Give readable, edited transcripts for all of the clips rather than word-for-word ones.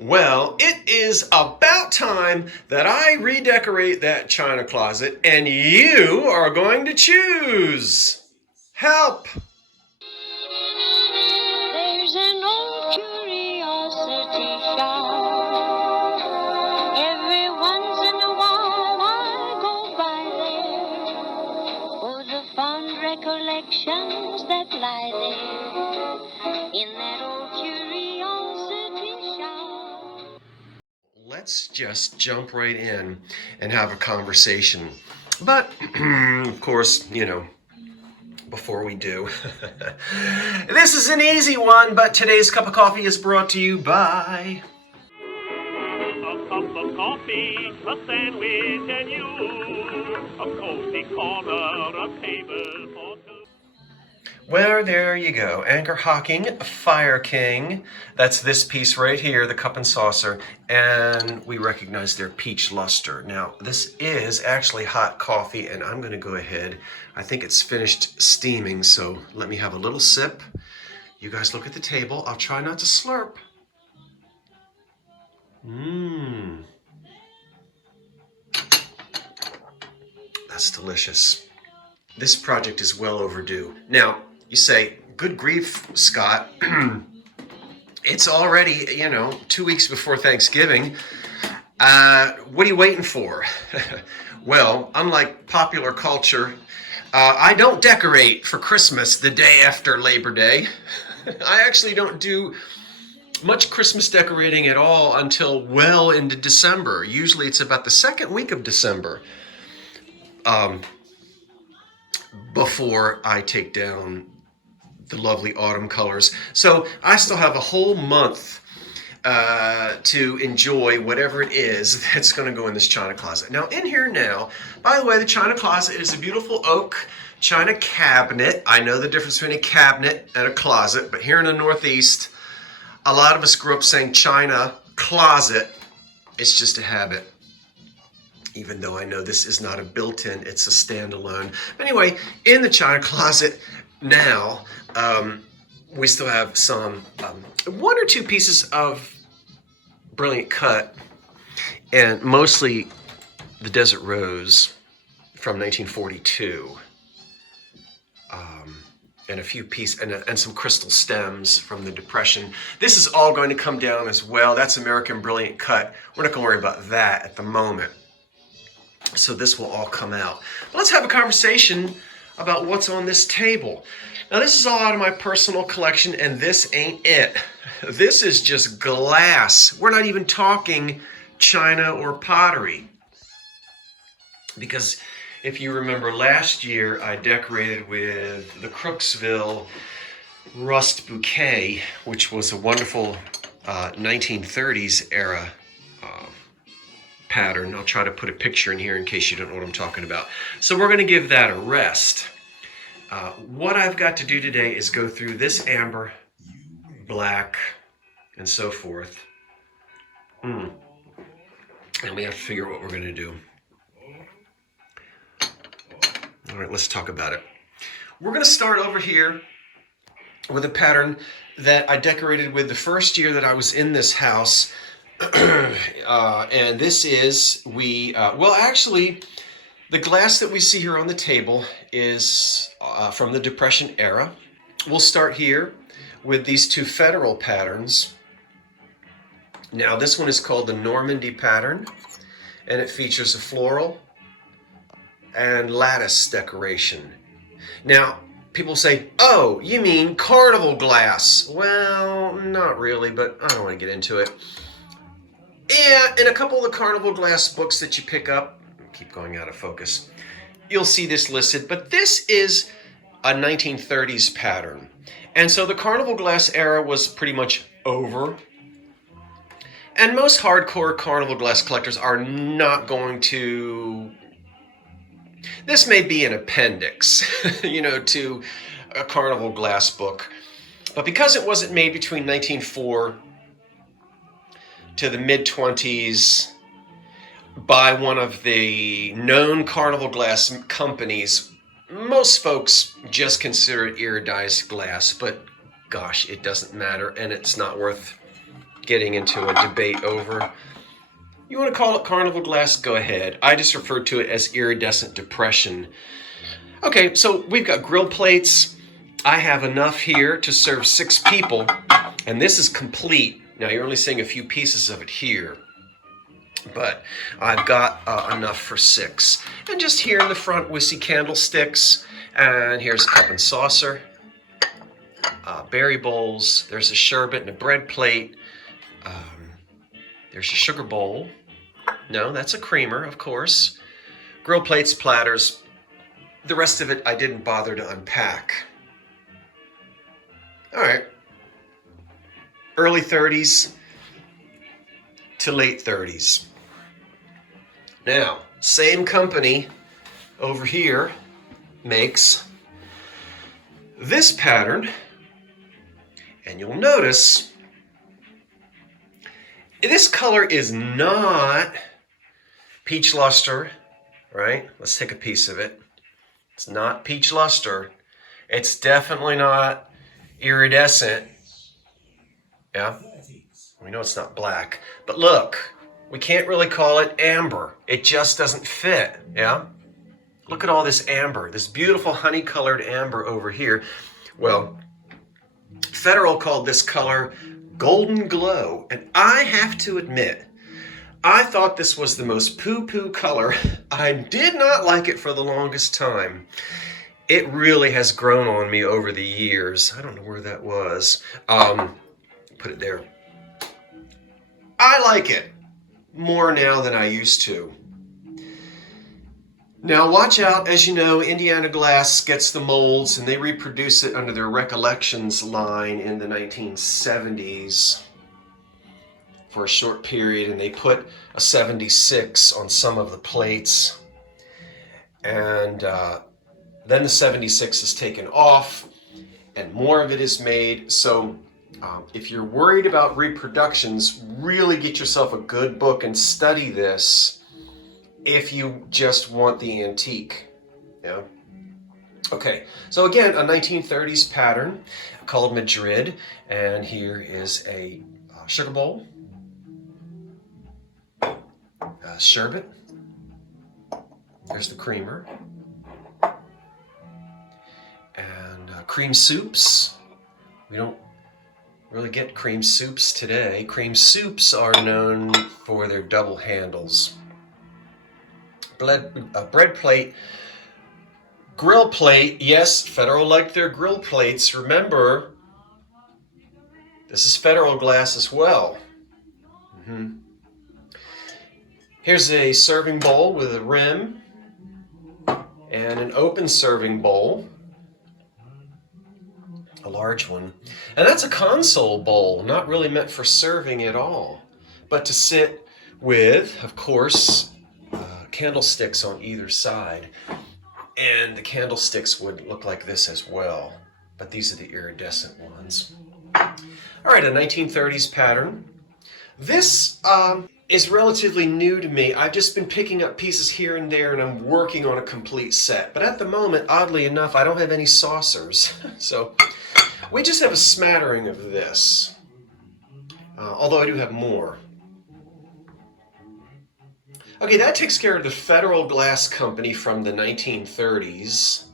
Well, it is about time that I redecorate that china closet, and you are going to choose. Help! There's an old curiosity shop. Every once in a while I go by there for the fond recollections that lie there in that old curiosity shop. Let's just jump right in and have a conversation. But, of course, before we do, this is an easy one, but today's cup of coffee is brought to you by... A cup of coffee, a sandwich, and you. A cozy corner, a table for two. Well, there you go. Anchor Hocking, Fire King. That's this piece right here, the cup and saucer. And we recognize their peach luster. Now, this is actually hot coffee, and I'm going to go ahead. I think it's finished steaming, so let me have a little sip. You guys look at the table. I'll try not to slurp. That's delicious. This project is well overdue. Now, you say, good grief, Scott. It's already, 2 weeks before Thanksgiving. What are you waiting for? Well, unlike popular culture, I don't decorate for Christmas the day after Labor Day. I actually don't do much Christmas decorating at all until well into December. Usually it's about the second week of December before I take down the lovely autumn colors. So I still have a whole month to enjoy whatever it is that's going to go in this china closet. Now, in here now, by the way, the china closet is a beautiful oak china cabinet. I know the difference between a cabinet and a closet, but here in the Northeast, a lot of us grew up saying china closet. It's just a habit. Even though I know this is not a built-in, it's a standalone. But anyway, in the china closet now, we still have some, one or two pieces of Brilliant Cut, and mostly the Desert Rose from 1942. And a few pieces, and some crystal stems from the Depression. This is all going to come down as well. That's American Brilliant Cut. We're not going to worry about that at the moment. So this will all come out. But let's have a conversation about what's on this table. Now, this is all out of my personal collection, and this ain't it. This is just glass. We're not even talking china or pottery. Because if you remember last year, I decorated with the Crooksville Rust Bouquet, which was a wonderful 1930s era pattern. I'll try to put a picture in here in case you don't know what I'm talking about. So we're going to give that a rest. What I've got to do today is go through this amber, black, and so forth. And we have to figure out what we're going to do. All right, let's talk about it. We're going to start over here with a pattern that I decorated with the first year that I was in this house. And this is, actually, the glass that we see here on the table is from the Depression era. We'll start here with these two federal patterns. Now, this one is called the Normandy pattern, and it features a floral and lattice decoration. Now, people say, oh, you mean carnival glass. Well, not really, but I don't want to get into it. Yeah, in a couple of the carnival glass books that you pick up, keep going out of focus, you'll see this listed, but this is a 1930s pattern. And so the carnival glass era was pretty much over. And most hardcore carnival glass collectors are not going to... This may be an appendix, to a carnival glass book. But because it wasn't made between 1904 to the mid-20s by one of the known carnival glass companies, most folks just consider it iridized glass, but gosh, it doesn't matter, and it's not worth getting into a debate over. You want to call it carnival glass? Go ahead. I just refer to it as iridescent depression. Okay, so we've got grill plates. I have enough here to serve 6 people, and this is complete. Now you're only seeing a few pieces of it here, but I've got enough for 6. And just here in the front, we see candlesticks, and here's a cup and saucer, berry bowls. There's a sherbet and a bread plate. There's a sugar bowl. No, that's a creamer, of course. Grill plates, platters. The rest of it I didn't bother to unpack. All right. Early 30s to late 30s. Now, same company over here makes this pattern, and you'll notice this color is not peach luster, right? Let's take a piece of it. It's not peach luster. It's definitely not iridescent. Yeah? We know it's not black. But look, we can't really call it amber. It just doesn't fit. Yeah? Look at all this amber, this beautiful honey-colored amber over here. Well, Federal called this color golden glow. And I have to admit, I thought this was the most poo-poo color. I did not like it for the longest time. It really has grown on me over the years. I don't know where that was. Put it there. I like it more now than I used to. Now watch out, as you know, Indiana Glass gets the molds and they reproduce it under their Recollections line in the 1970s for a short period, and they put a 76 on some of the plates, and then the 76 is taken off and more of it is made. So if you're worried about reproductions, really get yourself a good book and study this if you just want the antique. Yeah. Okay, so again, a 1930s pattern called Madrid, and here is a sugar bowl, sherbet, there's the creamer, and cream soups. We don't really get cream soups today. Cream soups are known for their double handles. Bread plate, grill plate. Yes, Federal liked their grill plates. Remember, this is Federal glass as well. Here's a serving bowl with a rim and an open serving bowl, a large one. And that's a console bowl, not really meant for serving at all, but to sit with, of course, candlesticks on either side. And the candlesticks would look like this as well, but these are the iridescent ones. All right, a 1930s pattern. This is relatively new to me. I've just been picking up pieces here and there, and I'm working on a complete set. But at the moment, oddly enough, I don't have any saucers. So we just have a smattering of this, although I do have more. Okay, that takes care of the Federal Glass Company from the 1930s.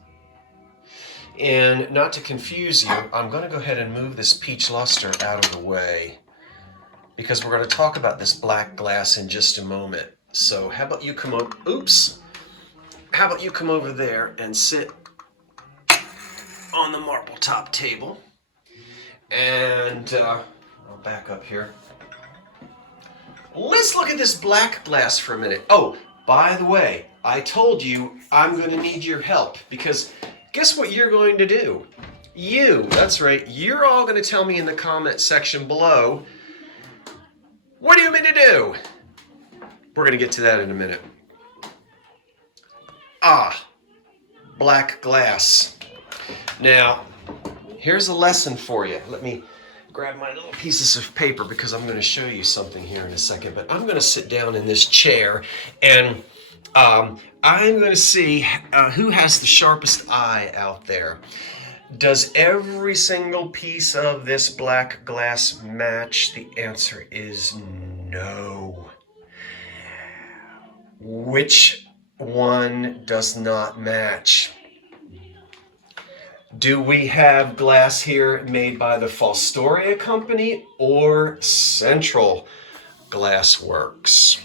And not to confuse you, I'm going to go ahead and move this peach luster out of the way, because we're going to talk about this black glass in just a moment. So how about you come over, how about you come over there and sit on the marble top table. And I'll back up here. Let's look at this black glass for a minute. Oh, by the way, I told you I'm going to need your help, because guess what you're going to do? That's right, you're all going to tell me in the comment section below, what do you mean to do? We're going to get to that in a minute. Black glass. Now, here's a lesson for you. Let me grab my little pieces of paper, because I'm going to show you something here in a second. But I'm going to sit down in this chair, and I'm going to see who has the sharpest eye out there. Does every single piece of this black glass match? The answer is no. Which one does not match? Do we have glass here made by the Fostoria Company or Central Glass Works?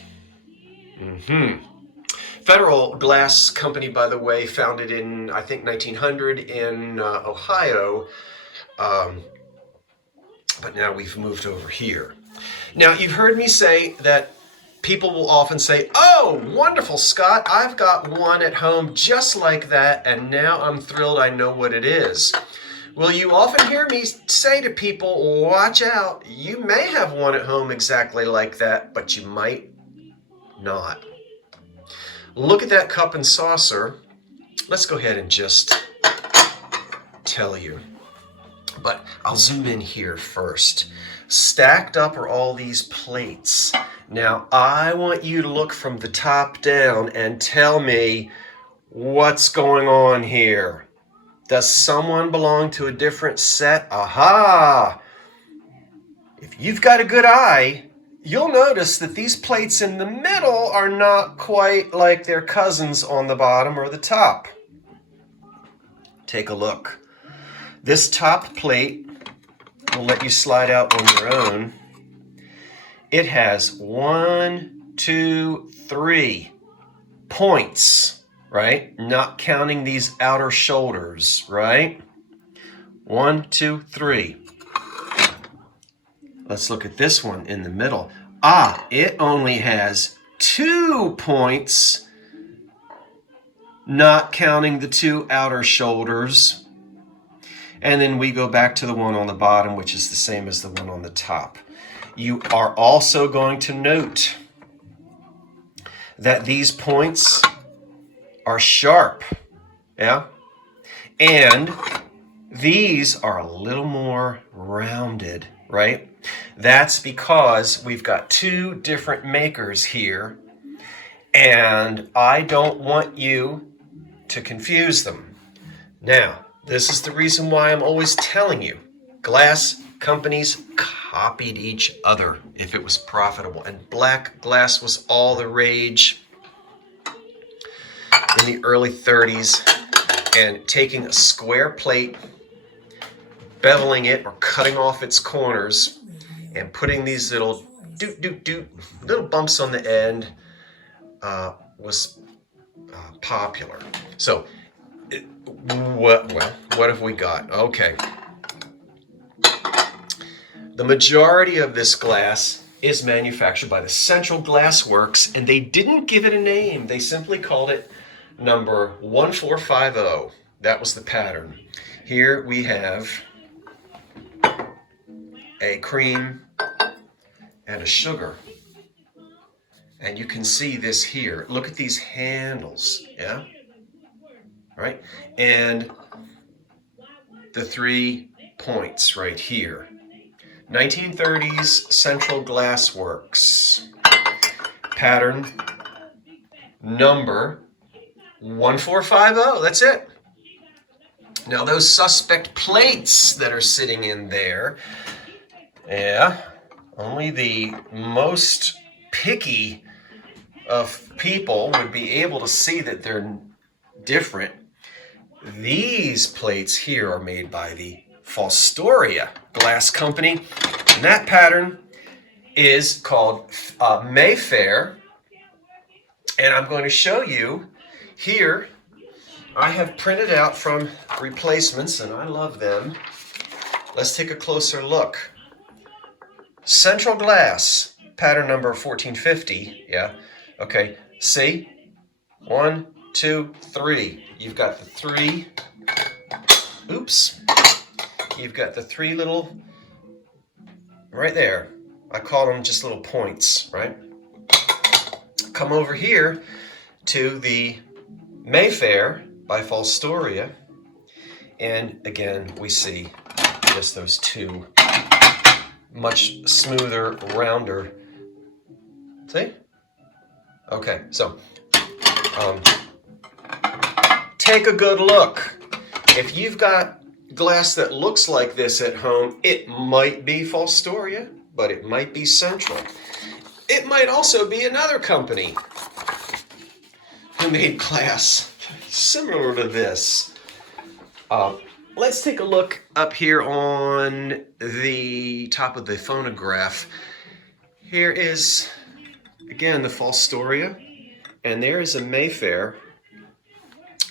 Federal Glass Company, by the way, founded in, I think, 1900 in Ohio, but now we've moved over here. Now, you've heard me say that people will often say, "Oh, wonderful, Scott, I've got one at home just like that, and now I'm thrilled I know what it is." Well, you often hear me say to people, watch out, you may have one at home exactly like that, but you might not. Look at that cup and saucer. Let's go ahead and just tell you. But I'll zoom in here first. Stacked up are all these plates. Now, I want you to look from the top down and tell me what's going on here. Does someone belong to a different set? Aha! If you've got a good eye, you'll notice that these plates in the middle are not quite like their cousins on the bottom or the top. Take a look. This top plate will let you slide out on your own. It has 1, 2, 3 points, right? Not counting these outer shoulders, right? 1, 2, 3. Let's look at this one in the middle. It only has 2 points, not counting the 2 outer shoulders. And then we go back to the one on the bottom, which is the same as the one on the top. You are also going to note that these points are sharp, yeah? And these are a little more rounded, right? That's because we've got 2 different makers here, and I don't want you to confuse them. Now, this is the reason why I'm always telling you, glass companies copied each other if it was profitable, and black glass was all the rage in the early 30s, and taking a square plate, beveling it or cutting off its corners, and putting these little little bumps on the end was popular. So, what have we got? Okay. The majority of this glass is manufactured by the Central Glass Works, and they didn't give it a name. They simply called it number 1450. That was the pattern. Here we have a cream and a sugar. And you can see this here. Look at these handles, yeah? Right? And the 3 points right here. 1930s Central Glass Works. Pattern number 1450. That's it. Now those suspect plates that are sitting in there, yeah, only the most picky of people would be able to see that they're different. These plates here are made by the Fostoria Glass Company, and that pattern is called Mayfair, and I'm going to show you here. I have printed out from replacements, and I love them. Let's take a closer look. Central Glass, pattern number 1450, yeah, okay, see? 1, 2, 3. You've got the 3, you've got the 3 little, right there. I call them just little points, right? Come over here to the Mayfair by Fostoria, and again, we see just those 2. Much smoother, rounder. See? Okay, so take a good look. If you've got glass that looks like this at home, it might be Fostoria, but it might be Central. It might also be another company who made glass similar to this. Let's take a look up here on the top of the phonograph. Here is, again, the Fostoria, and there is a Mayfair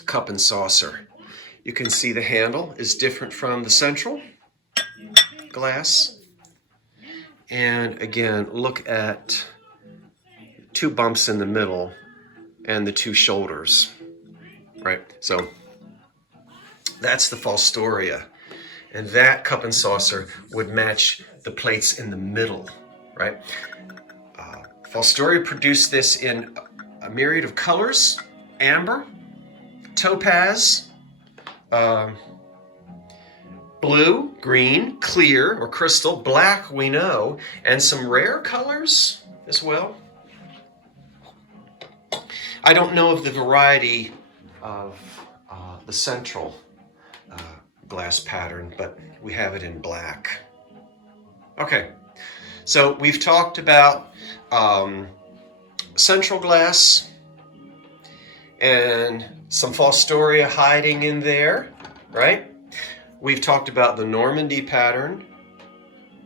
cup and saucer. You can see the handle is different from the Central glass. And again, look at 2 bumps in the middle and the 2 shoulders, right? So that's the Fostoria. And that cup and saucer would match the plates in the middle, right? Fostoria produced this in a myriad of colors: amber, topaz, blue, green, clear or crystal, black, we know, and some rare colors as well. I don't know of the variety of the Central glass pattern, but we have it in black. Okay, so we've talked about Central glass and some Fostoria hiding in there, right? We've talked about the Normandy pattern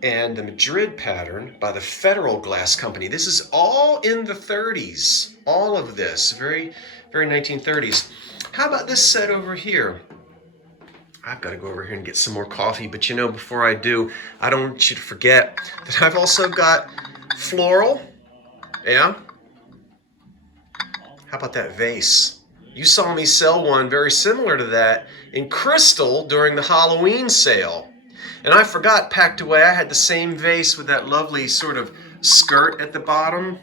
and the Madrid pattern by the Federal Glass Company. This is all in the 30s, all of this, very, very 1930s. How about this set over here? I've got to go over here and get some more coffee, but you know, before I do, I don't want you to forget that I've also got floral, yeah? How about that vase? You saw me sell one very similar to that in crystal during the Halloween sale. And I forgot, packed away, I had the same vase with that lovely sort of skirt at the bottom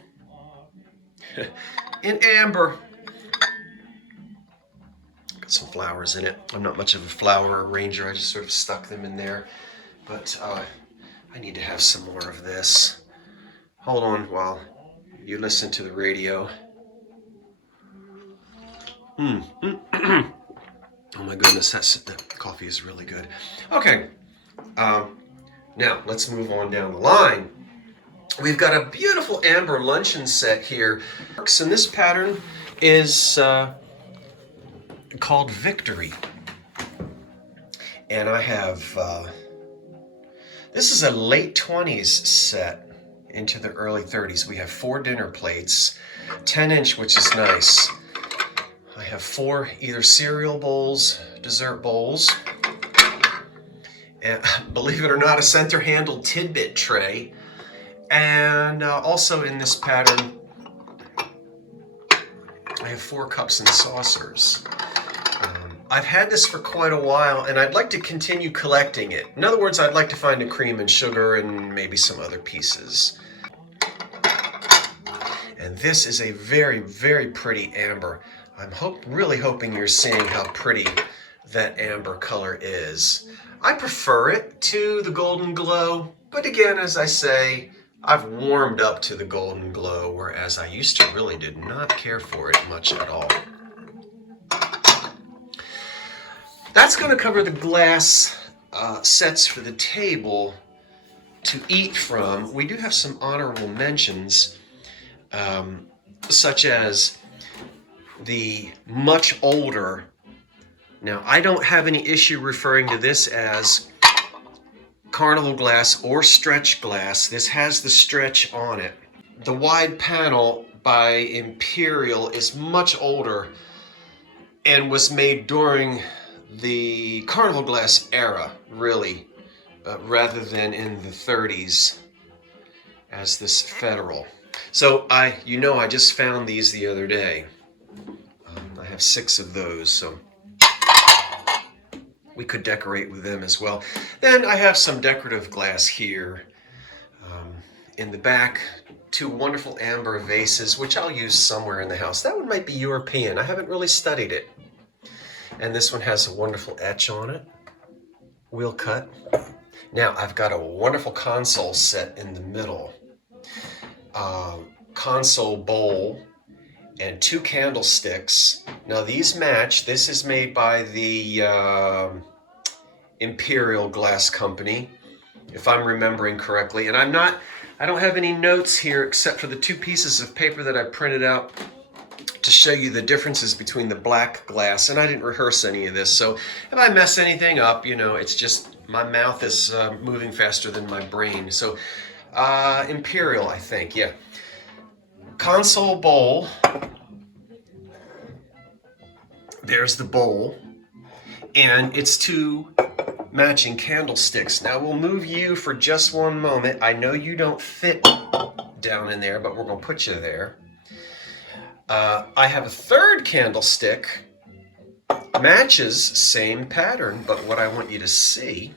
in amber. Got some flowers in it. I'm not much of a flower arranger, I just sort of stuck them in there. But I need to have some more of this. Hold on while you listen to the radio. Oh my goodness, that coffee is really good. Okay, now let's move on down the line. We've got a beautiful amber luncheon set here, and this pattern is called Victory. And I have, this is a late 20s set into the early 30s. We have 4 dinner plates, 10-inch, which is nice. I have 4 either cereal bowls, dessert bowls, and believe it or not, a center-handled tidbit tray. And also in this pattern, I have 4 cups and saucers. I've had this for quite a while, and I'd like to continue collecting it. In other words, I'd like to find a cream and sugar and maybe some other pieces. And this is a very, very pretty amber. I'm really hoping you're seeing how pretty that amber color is. I prefer it to the golden glow, but again, as I say, I've warmed up to the golden glow, whereas I used to really did not care for it much at all. That's going to cover the glass sets for the table to eat from. We do have some honorable mentions, such as the much older. Now, I don't have any issue referring to this as carnival glass or stretch glass. This has the stretch on it. The wide panel by Imperial is much older and was made during the carnival glass era, really, rather than in the 30s as this Federal. So I just found these the other day. I have 6 of those, so we could decorate with them as well. Then I have some decorative glass here. In the back, 2 wonderful amber vases, which I'll use somewhere in the house. That one might be European. I haven't really studied it. And this one has a wonderful etch on it, wheel cut. Now I've got a wonderful console set in the middle. Console bowl and 2 candlesticks. Now these match. This is made by the Imperial Glass Company, if I'm remembering correctly. And I don't have any notes here except for the 2 pieces of paper that I printed out to show you the differences between the black glass. And I didn't rehearse any of this, so if I mess anything up, it's just my mouth is moving faster than my brain. So Imperial, I think, yeah. Console bowl. There's the bowl. And it's 2 matching candlesticks. Now we'll move you for just one moment. I know you don't fit down in there, but we're going to put you there. I have a 3rd candlestick. Matches, same pattern, but what I want you to see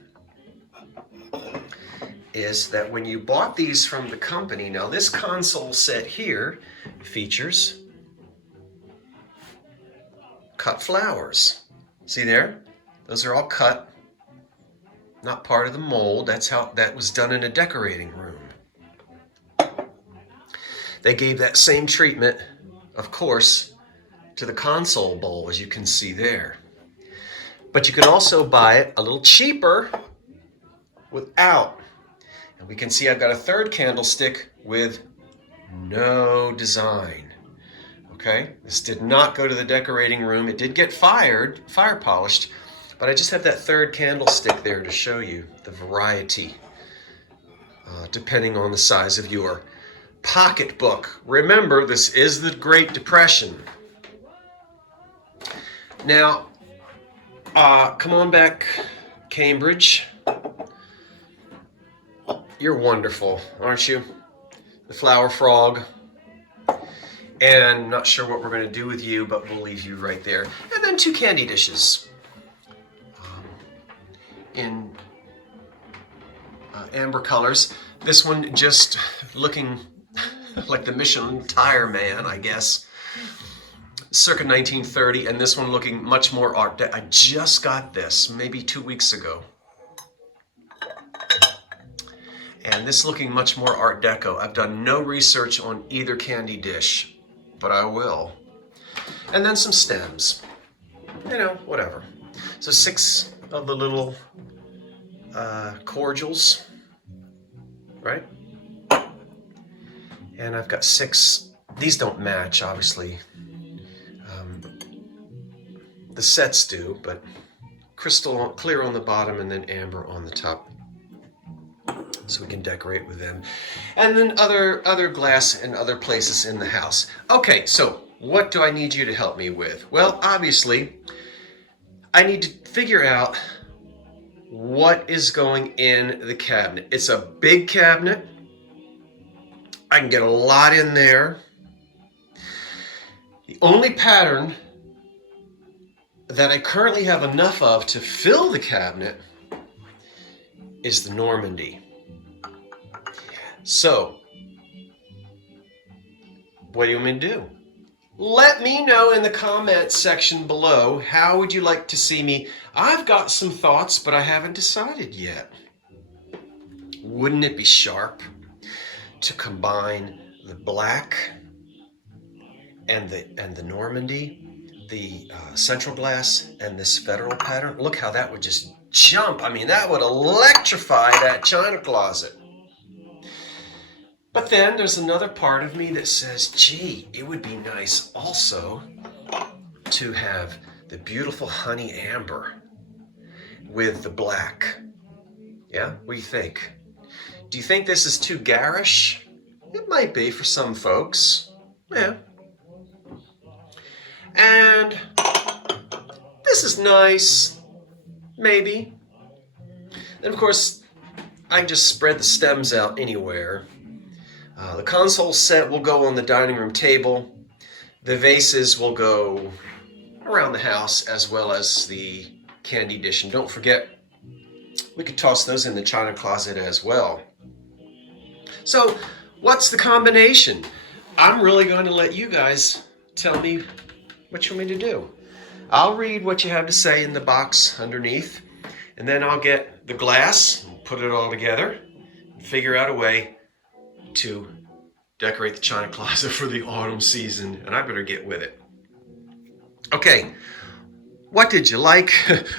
is that when you bought these from the company, now this console set here features cut flowers. See there? Those are all cut, not part of the mold. That's how that was done in a decorating room. They gave that same treatment, of course, to the console bowl, as you can see there. But you can also buy it a little cheaper without. And we can see I've got a 3rd candlestick with no design. Okay, this did not go to the decorating room. It did get fire polished, but I just have that 3rd candlestick there to show you the variety, depending on the size of your pocketbook. Remember, this is the Great Depression. Now, come on back, Cambridge. You're wonderful, aren't you? The flower frog. And not sure what we're going to do with you, but we'll leave you right there. And then 2 candy dishes in amber colors. This one just looking like the Michelin tire man, I guess, circa 1930, and this one looking much more Art Deco. I just got this maybe 2 weeks ago. And this looking much more Art Deco. I've done no research on either candy dish, but I will. And then some stems. Whatever. So 6 of the little cordials, right? And I've got 6. These don't match, obviously. The sets do, but crystal clear on the bottom and then amber on the top, so we can decorate with them. And then other glass in other places in the house. Okay, so what do I need you to help me with? Well, obviously, I need to figure out what is going in the cabinet. It's a big cabinet. I can get a lot in there. The only pattern that I currently have enough of to fill the cabinet is the Normandy. So, what do you want me to do? Let me know in the comments section below. How would you like to see me? I've got some thoughts, but I haven't decided yet. Wouldn't it be sharp to combine the black and the Normandy, the central glass, and this federal pattern? Look how that would just jump. I mean, that would electrify that china closet. But then there's another part of me that says, gee, it would be nice also to have the beautiful honey amber with the black. Yeah, what do you think? Do you think this is too garish? It might be for some folks. Yeah. And this is nice, maybe. And of course, I can just spread the stems out anywhere. The console set will go on the dining room table. The vases will go around the house, as well as the candy dish. And don't forget, we could toss those in the china closet as well. So, what's the combination? I'm really going to let you guys tell me what you want me to do. I'll read what you have to say in the box underneath, and then I'll get the glass, put it all together, and figure out a way to decorate the china closet for the autumn season, and I better get with it. Okay, what did you like?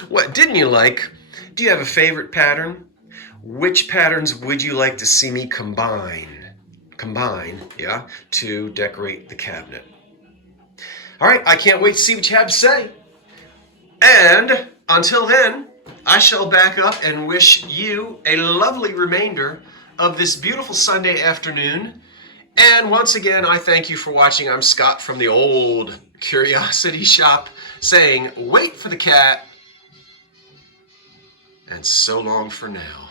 What didn't you like? Do you have a favorite pattern? Which patterns would you like to see me combine, yeah, to decorate the cabinet? All right, I can't wait to see what you have to say. And until then, I shall back up and wish you a lovely remainder of this beautiful Sunday afternoon. And once again, I thank you for watching. I'm Scott from the Old Curiosity Shop saying, wait for the cat, and so long for now.